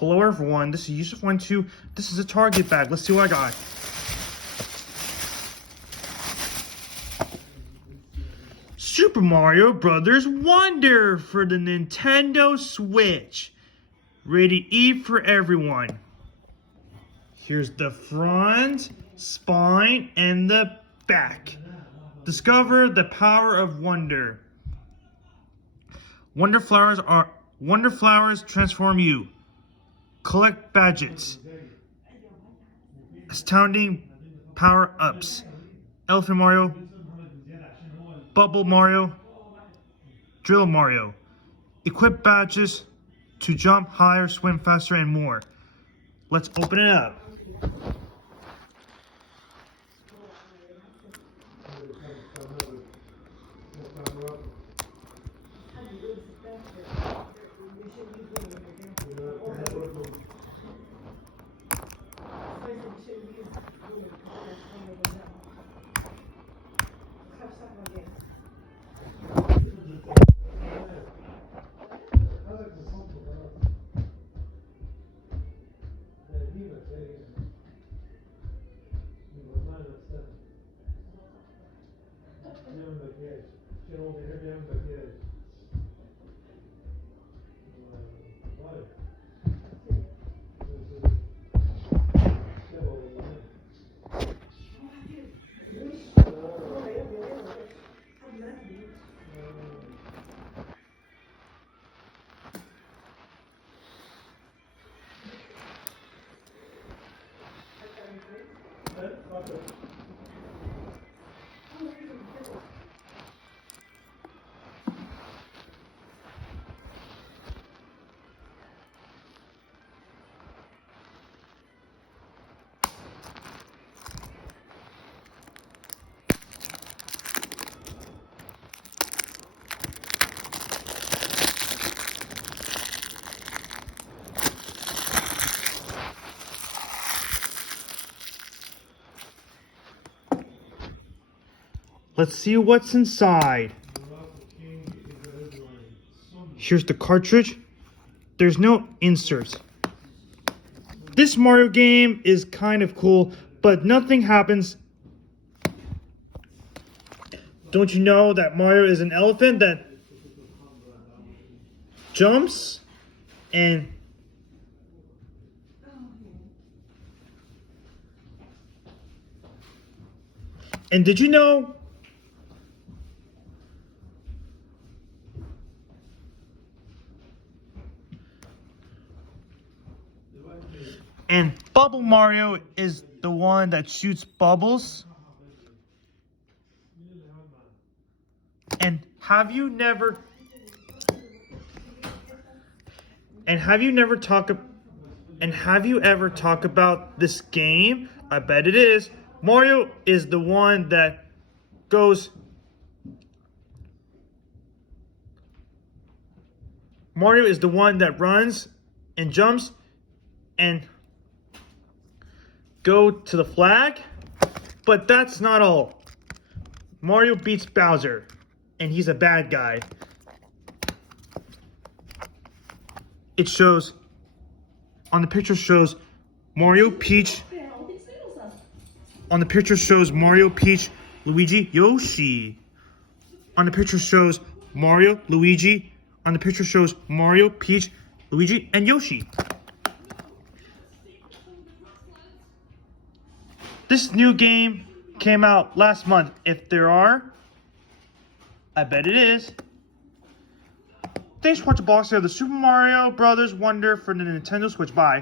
Hello everyone, this is Yusuf12. This is a Target bag. Let's see what I got. Super Mario Brothers Wonder for the Nintendo Switch. Rated E for everyone. Here's the front, spine, and the back. Discover the power of wonder. Wonder flowers transform you. Collect badges. Astounding power-ups. Elephant Mario. Bubble Mario. Drill Mario. Equip badges to jump higher, swim faster, and more. Let's open it up. Let's see what's inside. Here's the cartridge. There's no inserts. This Mario game is kind of cool, but nothing happens. Don't you know that Mario is an elephant that jumps and did you know and Bubble Mario is the one that shoots bubbles? And have you ever talked about this game? I bet it is. Mario is the one that goes. Mario is the one that runs and jumps and go to the flag. But that's not all. Mario beats Bowser, and he's a bad guy. It shows, on the picture shows Mario, Peach. On the picture shows Mario, Peach, Luigi, Yoshi. On the picture shows Mario, Luigi. On the picture shows Mario, Peach, Luigi, and Yoshi. This new game came out last month. If there are, I bet it is. Thanks for watching the box set of the Super Mario Brothers Wonder for the Nintendo Switch. Bye.